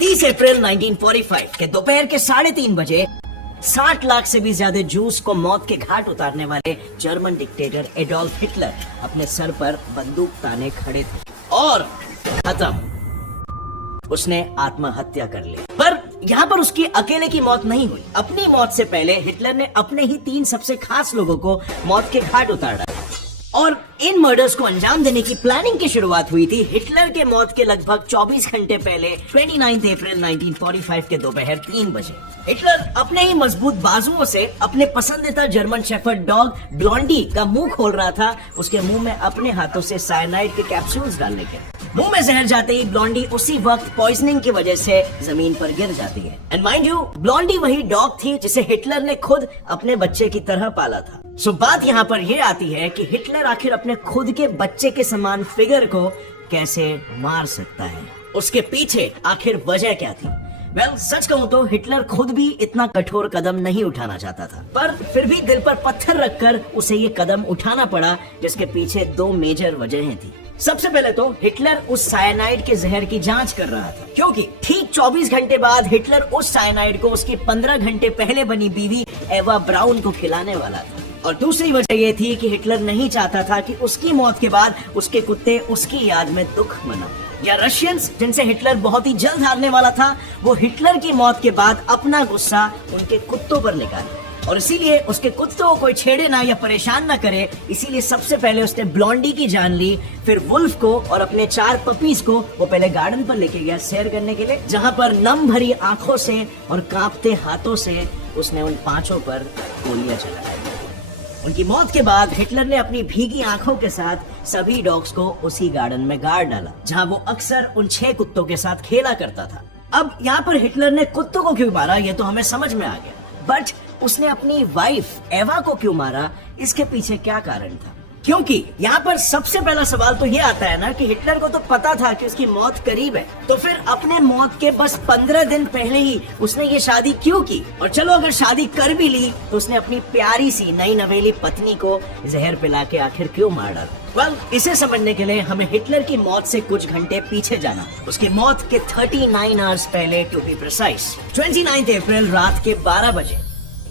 30 अप्रैल 1945 के दोपहर के 3:30 बजे 60 लाख से भी ज्यादा जूस को मौत के घाट उतारने वाले जर्मन डिक्टेटर एडोल्फ हिटलर अपने सर पर बंदूक ताने खड़े थे और खत्म, उसने आत्महत्या कर ली। पर यहाँ पर उसकी अकेले की मौत नहीं हुई। अपनी मौत से पहले हिटलर ने अपने ही 3 सबसे खास लोगों को मौत के घाट उतार डाला और इन मर्डर्स को अंजाम देने की प्लानिंग की शुरुआत हुई थी हिटलर के मौत के लगभग 24 घंटे पहले 29 अप्रैल 1945 के दोपहर 3 बजे। हिटलर अपने ही मजबूत बाजुओं से अपने पसंदीदा जर्मन शेफर्ड डॉग ब्लॉन्डी का मुंह खोल रहा था, उसके मुंह में अपने हाथों से साइनाइड के कैप्सूल्स डालने के। मुंह में जहर जाते ही ब्लॉन्डी उसी वक्त पॉइजनिंग की वजह से जमीन पर गिर जाती है। एंड माइंड यू, ब्लॉन्डी वही डॉग थी जिसे हिटलर ने खुद अपने बच्चे की तरह पाला था। सो बात यहाँ पर यह आती है कि हिटलर आखिर अपने खुद के बच्चे के समान फिगर को कैसे मार सकता है, उसके पीछे आखिर वजह क्या थी? वेल, सच कहूं तो हिटलर खुद भी इतना कठोर कदम नहीं उठाना चाहता था, पर फिर भी दिल पर पत्थर रखकर उसे ये कदम उठाना पड़ा, जिसके पीछे 2 मेजर वजहें थी। सबसे पहले तो हिटलर उस साइनाइड के जहर की जांच कर रहा था, क्योंकि ठीक 24 घंटे बाद हिटलर उस साइनाइड को उसकी 15 घंटे पहले बनी बीवी एवा ब्राउन को खिलाने वाला था। और दूसरी वजह यह थी कि हिटलर नहीं चाहता था कि उसकी मौत के बाद उसके कुत्ते उसकी याद में दुख मनाएं। या रशियंस, जिनसे हिटलर बहुत ही जल्द हारने वाला था, वो हिटलर की मौत के बाद अपना गुस्सा उनके कुत्तों पर निकाले और इसीलिए उसके कुत्तों को कोई छेड़े ना या परेशान ना करे, इसीलिए सबसे पहले उसने ब्लॉन्डी की जान ली, फिर वुल्फ को और अपने 4 पपीज को वो पहले गार्डन पर लेके गया सैर करने के लिए, जहां पर नम भरी आंखों से और कांपते हाथों से उसने उन 5 पर गोलियां चलाई। उनकी मौत के बाद हिटलर ने अपनी भीगी आंखों के साथ सभी डॉग्स को उसी गार्डन में गाड़ डाला, जहां वो अक्सर उन 6 कुत्तों के साथ खेला करता था। अब यहाँ पर हिटलर ने कुत्तों को क्यों मारा, ये तो हमें समझ में आ गया, बट उसने अपनी वाइफ एवा को क्यों मारा, इसके पीछे क्या कारण था? क्योंकि यहाँ पर सबसे पहला सवाल तो ये आता है ना कि हिटलर को तो पता था कि उसकी मौत करीब है, तो फिर अपने मौत के बस 15 दिन पहले ही उसने ये शादी क्यों की? और चलो अगर शादी कर भी ली तो उसने अपनी प्यारी सी नई नवेली पत्नी को जहर पिला के आखिर क्यों मार डाला? वेल, इसे समझने के लिए हमें हिटलर की मौत से कुछ घंटे पीछे जाना। उसकी मौत के 39 आवर्स पहले, टू बी प्रिसाइज 29 अप्रैल रात के 12 बजे।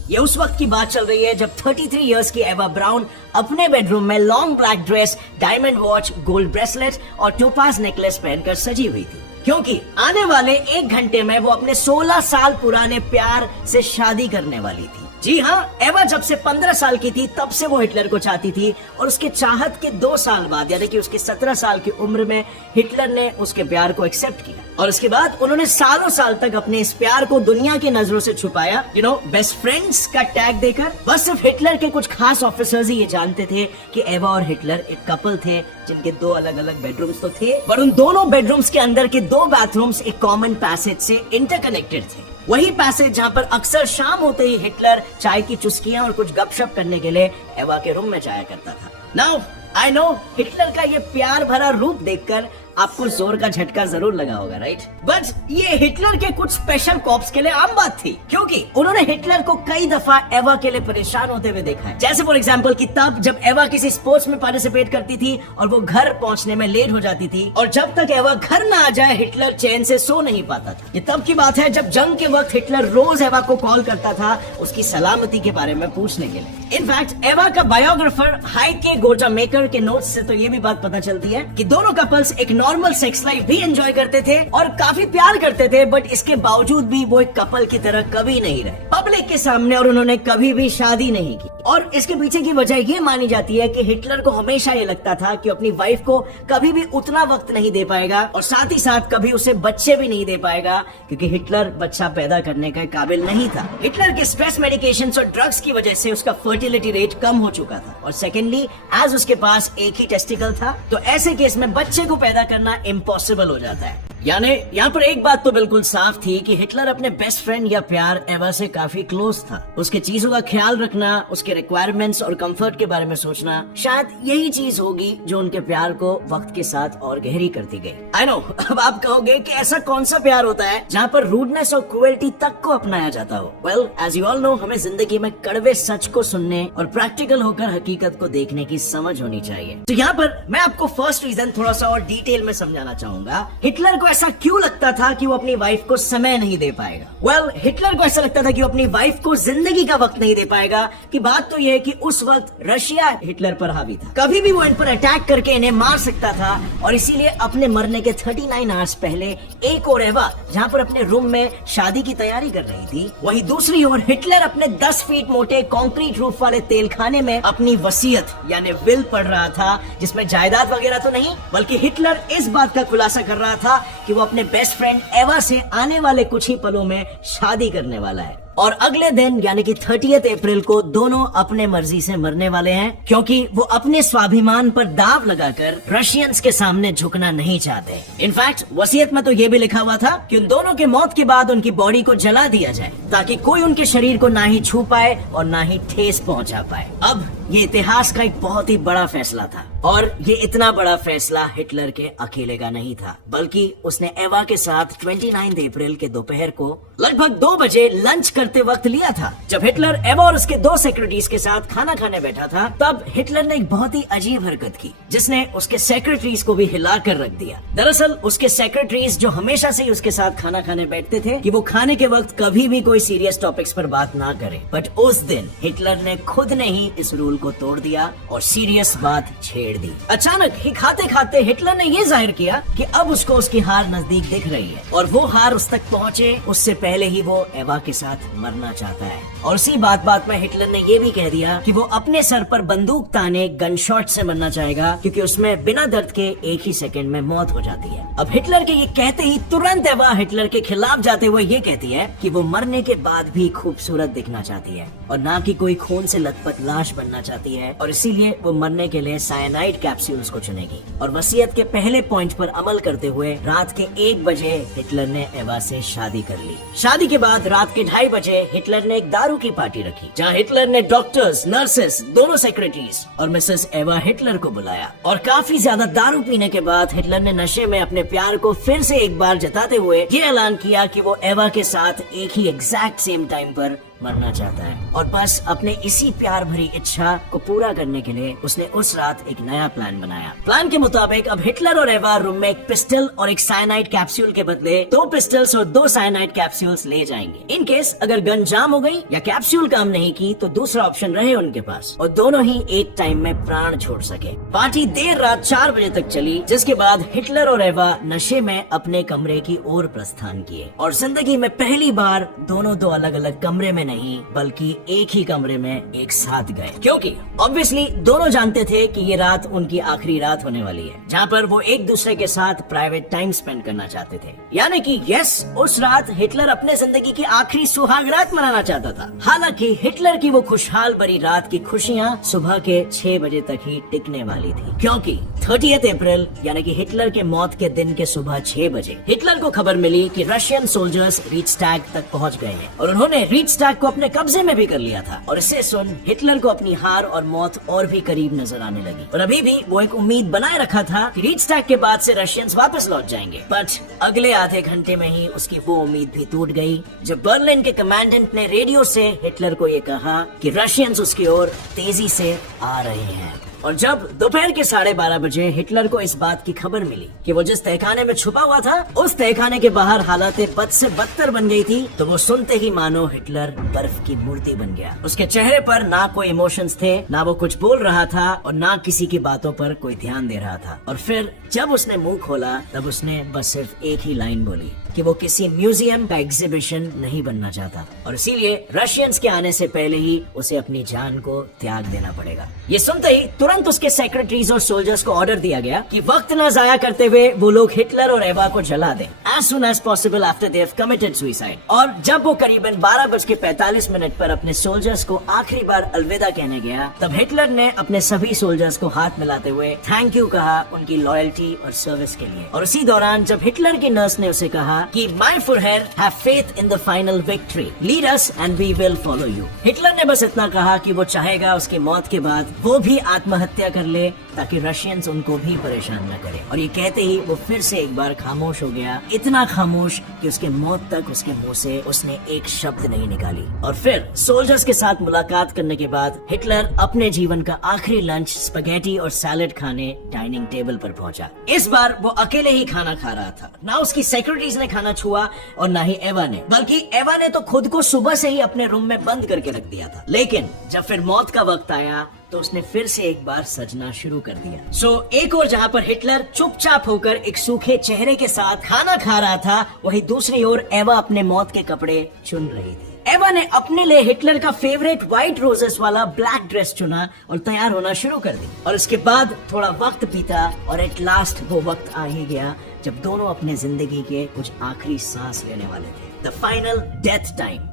ये उस वक्त की बात चल रही है जब 33 इयर्स की एवा ब्राउन अपने बेडरूम में long black dress, diamond watch, gold bracelet और टोपाज नेकलेस पहनकर सजी हुई थी, क्योंकि आने वाले 1 घंटे में वो अपने 16 साल पुराने प्यार से शादी करने वाली थी। जी हाँ, एवा जब से 15 साल की थी तब से वो हिटलर को चाहती थी और उसके चाहत के 2 साल बाद, यानी कि उसके 17 साल की उम्र में हिटलर ने उसके प्यार को एक्सेप्ट किया और उसके बाद उन्होंने सालों साल तक अपने इस प्यार को दुनिया की नजरों से छुपाया, बेस्ट फ्रेंड्स का टैग देकर। बस सिर्फ हिटलर के कुछ खास ऑफिसर्स ही ये जानते थे कि एवा और हिटलर एक कपल थे, जिनके 2 अलग अलग बेडरूम्स तो थे, पर उन दोनों बेडरूम्स के अंदर के 2 बाथरूम्स एक कॉमन पैसेज से इंटरकनेक्टेड थे। वही पैसेज जहाँ पर अक्सर शाम होते ही हिटलर चाय की चुस्कियां और कुछ गपशप करने के लिए एवा के रूम में जाया करता था। नाउ आई नो हिटलर का ये प्यार भरा रूप देखकर आपको जोर का झटका जरूर लगा होगा, राइट? बट ये हिटलर के कुछ स्पेशल कॉप्स के लिए आम बात थी, क्योंकि उन्होंने हिटलर को कई दफा एवा के लिए परेशान होते हुए देखा है। जैसे फॉर एग्जांपल कि तब जब एवा किसी स्पोर्ट्स में पार्टिसिपेट करती थी और वो घर पहुंचने में लेट हो जाती थी, और जब तक एवा घर ना आ जाए हिटलर चैन से सो नहीं पाता था। ये तब की बात है जब जंग के वक्त हिटलर रोज एवा को कॉल करता था उसकी सलामती के बारे में पूछने के लिए। इनफैक्ट एवा का बायोग्राफर हाइके गोटामेकर के नोट्स से तो ये भी बात पता चलती है कि दोनों कपल्स एक नॉर्मल सेक्स लाइफ भी एंजॉय करते थे और काफी प्यार करते थे, बट इसके बावजूद भी वो एक कपल की तरह कभी नहीं रहे पब्लिक के सामने, और उन्होंने कभी भी शादी नहीं की। और इसके पीछे की वजह ये मानी जाती है कि हिटलर को हमेशा ये लगता था कि अपनी वाइफ को कभी भी उतना वक्त नहीं दे पाएगा और साथ ही साथ कभी उसे बच्चे भी नहीं दे पाएगा, क्योंकि हिटलर बच्चा पैदा करने के काबिल नहीं था। हिटलर के स्ट्रेस मेडिकेशंस और ड्रग्स की वजह से उसका फर्टिलिटी रेट कम हो चुका था, और सेकेंडली एज उसके पास एक ही टेस्टिकल था, तो ऐसे केस में बच्चे को पैदा करना इम्पॉसिबल हो जाता है। यानी यहाँ पर एक बात तो बिल्कुल साफ थी कि हिटलर अपने बेस्ट फ्रेंड या प्यार एवा से काफी क्लोज था। उसके चीजों का ख्याल रखना, उसके रिक्वायरमेंट्स और कंफर्ट के बारे में सोचना, शायद यही चीज होगी जो उनके प्यार को वक्त के साथ और गहरी करती गई। आई नो, अब आप कहोगे कि ऐसा कौन सा प्यार होता है जहाँ पर रूडनेस और क्रुएल्टी तक को अपनाया जाता हो? Well, as you all know, हमें जिंदगी में कड़वे सच को सुनने और प्रैक्टिकल होकर हकीकत को देखने की समझ होनी चाहिए। तो यहाँ पर मैं आपको फर्स्ट रीजन थोड़ा सा और डिटेल में समझाना चाहूंगा। हिटलर को ऐसा क्यों लगता था कि वो अपनी वाइफ को समय नहीं दे पाएगा? वेल, हिटलर को ऐसा लगता था कि वो अपनी वाइफ को जिंदगी का वक्त नहीं दे पाएगा। कि बात तो यह है कि उस वक्त रशिया हिटलर पर हावी था, कभी भी वो इन पर अटैक करके इन्हें मार सकता था। और इसीलिए अपने मरने के 39 आवर्स पहले एक और एवा जहाँ पर अपने रूम में शादी की तैयारी कर रही थी, वही दूसरी ओर हिटलर अपने 10 फीट मोटे कंक्रीट रूफ वाले तेलखाने में अपनी वसीयत यानी विल पढ़ रहा था, जिसमें जायदाद वगैरह तो नहीं, बल्कि हिटलर इस बात का खुलासा कर रहा था कि वो अपने बेस्ट फ्रेंड एवा से आने वाले कुछ ही पलों में शादी करने वाला है। और अगले दिन यानी कि 30 अप्रैल को दोनों अपने मर्जी से मरने वाले हैं, क्योंकि वो अपने स्वाभिमान पर दाव लगाकर रशियंस के सामने झुकना नहीं चाहते। इनफैक्ट वसीयत में तो ये भी लिखा हुआ था कि उन दोनों के मौत के बाद उनकी बॉडी को जला दिया जाए, ताकि कोई उनके शरीर को ना ही छू पाए और ना ही ठेस पहुंचा पाए। अब ये इतिहास का एक बहुत ही बड़ा फैसला था, और ये इतना बड़ा फैसला हिटलर के अकेले का नहीं था, बल्कि उसने एवा के साथ 29 अप्रैल के दोपहर को लगभग 2 बजे लंच करते वक्त लिया था। जब हिटलर एवा और उसके 2 सेक्रेटरीज के साथ खाना खाने बैठा था, तब हिटलर ने एक बहुत ही अजीब हरकत की, जिसने उसके सेक्रेटरीज को भी हिला कर रख दिया। दरअसल उसके सेक्रेटरीज, जो हमेशा से ही उसके साथ खाना खाने बैठते थे, कि वो खाने के वक्त कभी भी कोई सीरियस टॉपिक्स पर बात ना करे, बट उस दिन हिटलर ने खुद ने ही इस रूल को तोड़ दिया और सीरियस बात छेड़ दी। अचानक ही खाते खाते हिटलर ने ये जाहिर किया कि अब उसको उसकी हार नजदीक दिख रही है, और वो हार उस तक पहुंचे उससे पहले ही वो एवा के साथ मरना चाहता है। और इसी बात में हिटलर ने ये भी कह दिया कि वो अपने सर पर बंदूक ताने गन शॉट से मरना चाहेगा, क्योंकि उसमें बिना दर्द के एक ही सेकंड में मौत हो जाती है। अब हिटलर के ये कहते ही तुरंत एवा हिटलर के खिलाफ जाते हुए ये कहती है कि वो मरने के बाद भी खूबसूरत दिखना चाहती है, और ना कि कोई खून से लथपथ लाश बनना चाहती है, और इसीलिए वो मरने के लिए साइनाइड कैप्सूल्स को चुनेगी। और वसीयत के पहले पॉइंट पर अमल करते हुए रात के 1 बजे हिटलर ने एवा से शादी कर ली। शादी के बाद रात के 2:30 बजे हिटलर ने एक दारू की पार्टी रखी, जहाँ हिटलर ने डॉक्टर्स, नर्सेस, दोनों सेक्रेटरीज और मिसेस एवा हिटलर को बुलाया। और काफी ज्यादा दारू पीने के बाद हिटलर ने नशे में अपने प्यार को फिर से एक बार जताते हुए ये ऐलान किया कि वो एवा के साथ एक ही एग्जैक्ट सेम टाइम पर मरना चाहता है। और बस अपने इसी प्यार भरी इच्छा को पूरा करने के लिए उसने उस रात एक नया प्लान बनाया। प्लान के मुताबिक अब हिटलर और एवा रूम में एक पिस्टल और एक साइनाइड कैप्सूल के बदले 2 पिस्टल्स और 2 साइनाइड कैप्सूल्स ले जाएंगे। इन केस अगर गन जाम हो गई या कैप्सूल काम नहीं की तो दूसरा ऑप्शन रहे उनके पास, और दोनों ही एक टाइम में प्राण छोड़ सके। पार्टी देर रात 4 बजे तक चली, जिसके बाद हिटलर और एवा नशे में अपने कमरे की ओर प्रस्थान किए, और जिंदगी में पहली बार दोनों 2 अलग अलग कमरे में नहीं बल्कि एक ही कमरे में एक साथ गए, क्योंकि ऑब्वियसली दोनों जानते थे कि ये रात उनकी आखिरी रात होने वाली है, जहाँ पर वो एक दूसरे के साथ प्राइवेट टाइम स्पेंड करना चाहते थे। यानी कि यस, उस रात हिटलर अपने जिंदगी की आखिरी सुहाग रात मनाना चाहता था। हालांकि हिटलर की वो खुशहाल भरी रात की खुशियाँ सुबह के 6 बजे तक ही टिकने वाली थी, क्योंकि 30 अप्रैल यानी कि हिटलर के मौत के दिन के सुबह 6 बजे हिटलर को खबर मिली कि रशियन सोल्जर्स रीचस्टैग तक पहुंच गए हैं, और उन्होंने रीचस्टैग को अपने कब्जे में भी कर लिया था। और इसे सुन हिटलर को अपनी हार और मौत और भी करीब नजर आने लगी, और अभी भी वो एक उम्मीद बनाए रखा था कि रीचस्टैग के बाद से रशियंस वापस लौट जाएंगे। बट अगले आधे घंटे में ही उसकी वो उम्मीद भी टूट गई, जब बर्लिन के कमांडेंट ने रेडियो से हिटलर को ये कहा कि रशियंस उसकी ओर तेजी से आ रहे हैं। और जब दोपहर के 12:30 बजे हिटलर को इस बात की खबर मिली कि वो जिस तहखाने में छुपा हुआ था, उस तहखाने के बाहर हालातें बद से बदतर बन गई थी, तो वो सुनते ही मानो हिटलर बर्फ की मूर्ति बन गया। उसके चेहरे पर ना कोई इमोशंस थे, ना वो कुछ बोल रहा था, और ना किसी की बातों पर कोई ध्यान दे रहा था। और फिर जब उसने मुंह खोला, तब उसने बस सिर्फ एक ही लाइन बोली कि वो किसी म्यूजियम का एग्जीबिशन नहीं बनना चाहता, और इसीलिए रशियंस के आने से पहले ही उसे अपनी जान को त्याग देना पड़ेगा। ये सुनते ही तुरंत उसके सेक्रेटरीज और सोल्जर्स को ऑर्डर दिया गया कि वक्त न जाया करते हुए वो लोग हिटलर और एवा को जला दें as soon as possible after they have committed suicide। और जब वो करीबन 12:45 पर अपने सोल्जर्स को आखिरी बार अलविदा कहने गया, तब हिटलर ने अपने सभी सोल्जर्स को हाथ मिलाते हुए थैंक यू कहा उनकी लॉयल्टी और सर्विस के लिए। और उसी दौरान जब हिटलर की नर्स ने उसे कहा कि my Fuhrer have faith in the final victory, lead us and we will follow you. Hitler ने बस इतना कहा कि वो चाहेगा उसकी मौत के बाद वो भी आत्महत्या कर ले ताकि रशियंस उनको भी परेशान न करें। और ये कहते ही वो फिर से एक बार खामोश हो गया, इतना खामोश कि उसके मौत तक उसके मुंह से उसने एक शब्द नहीं निकाली। और फिर सोल्जर्स के साथ मुलाकात करने के बाद हिटलर अपने जीवन का आखिरी लंच स्पगेटी और सैलेड खाने डाइनिंग टेबल पर पहुंचा। इस बार वो अकेले ही खाना खा रहा था, ना उसकी सेक्रेटरीज ने खाना छुआ और ना ही एवा ने, बल्कि एवा ने तो खुद को सुबह से ही अपने रूम में बंद करके रख दिया था। लेकिन जब फिर मौत का वक्त आया तो उसने फिर से एक बार सजना शुरू कर दिया। एक और जहाँ पर हिटलर चुपचाप होकर एक सूखे चेहरे के साथ खाना खा रहा था, वहीं दूसरी ओर एवा अपने मौत के कपड़े चुन रही थी। एवा ने अपने लिए हिटलर का फेवरेट व्हाइट रोजेस वाला ब्लैक ड्रेस चुना और तैयार होना शुरू कर दी। और उसके बाद थोड़ा वक्त बीता और एट लास्ट वो वक्त आ ही गया जब दोनों अपने जिंदगी के कुछ आखिरी सांस लेने वाले थे। The final death time.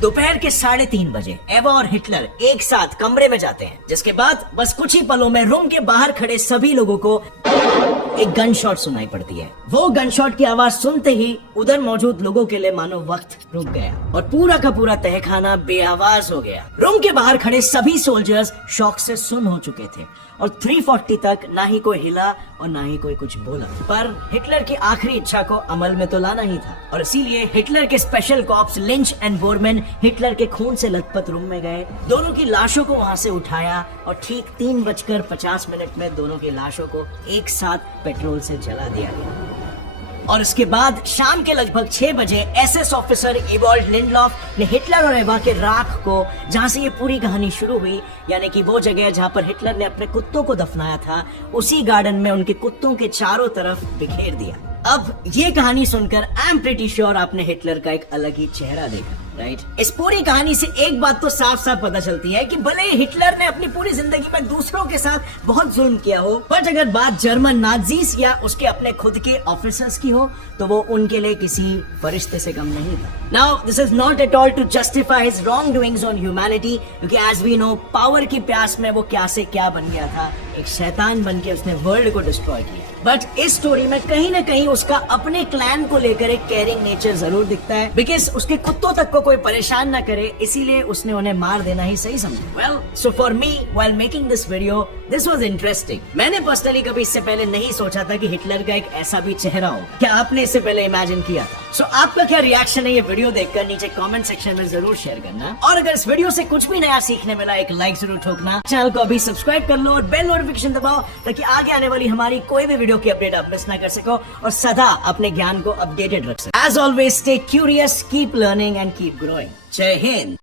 दोपहर के 3:30 बजे एवा और हिटलर एक साथ कमरे में जाते हैं, जिसके बाद बस कुछ ही पलों में रूम के बाहर खड़े सभी लोगों को एक गन शॉट सुनाई पड़ती है। वो गन शॉट की आवाज सुनते ही उधर मौजूद लोगों के लिए मानो वक्त रुक गया और पूरा का पूरा तहखाना बेआवाज हो गया। रूम के बाहर खड़े सभी सोल्जर्स शॉक से सुन्न हो चुके थे और 3:40 तक ना ही कोई हिला और ना ही कोई कुछ बोला। पर हिटलर की आखिरी इच्छा को अमल में तो लाना ही था और इसीलिए हिटलर के special corps Lynch and Bormann Hitler के खून से लथपथ रूम में गए, दोनों की लाशों को वहां से उठाया और ठीक 3:50 में दोनों की लाशों को एक साथ पेट्रोल से जला दिया गया। और उसके बाद शाम के लगभग 6 बजे एसएस ऑफिसर इवॉल्ड लिंडलॉफ ने हिटलर और एवा के राख को, जहां से ये पूरी कहानी शुरू हुई, यानी कि वो जगह जहां पर हिटलर ने अपने कुत्तों को दफनाया था, उसी गार्डन में उनके कुत्तों के चारों तरफ बिखेर दिया। अब ये कहानी सुनकर आई एम प्रीटी श्योर आपने हिटलर का एक अलग ही चेहरा देखा, राइट? इस पूरी कहानी से एक बात तो साफ साफ पता चलती है कि भले हिटलर ने अपनी पूरी जिंदगी में दूसरों के साथ बहुत जुल्म किया हो, पर अगर बात जर्मन नाजीज या उसके अपने खुद के ऑफिसर्स की हो तो वो उनके लिए किसी फरिश्ते से कम नहीं था। Now this is not at all to justify his wrong doings on humanity, क्योंकि एज वी नो पावर की प्यास में वो क्या से क्या बन गया था, एक शैतान बन के उसने वर्ल्ड को डिस्ट्रॉय किया। बट इस स्टोरी में कहीं ना कहीं उसका अपने क्लैन को लेकर एक केयरिंग नेचर जरूर दिखता है, बिकॉज उसके कुत्तों तक को कोई परेशान ना करे, इसीलिए उसने उन्हें मार देना ही सही समझा। Well, so for me while making this video this was interesting. मैंने पर्सनली कभी इससे पहले नहीं सोचा था कि हिटलर का एक ऐसा भी चेहरा हो। क्या आपने इससे पहले इमेजिन किया था? सो आपका क्या रिएक्शन है ये वीडियो देखकर नीचे कमेंट सेक्शन में जरूर शेयर करना। और अगर इस वीडियो से कुछ भी नया सीखने मिला, एक लाइक जरूर ठोकना। चैनल को अभी सब्सक्राइब कर लो और बेल नोटिफिकेशन दबाओ ताकि आगे आने वाली हमारी कोई भी वीडियो की अपडेट आप मिस ना कर सको और सदा अपने ज्ञान को अपडेटेड रख सको। As always stay curious, keep learning and keep growing. जय हिंद।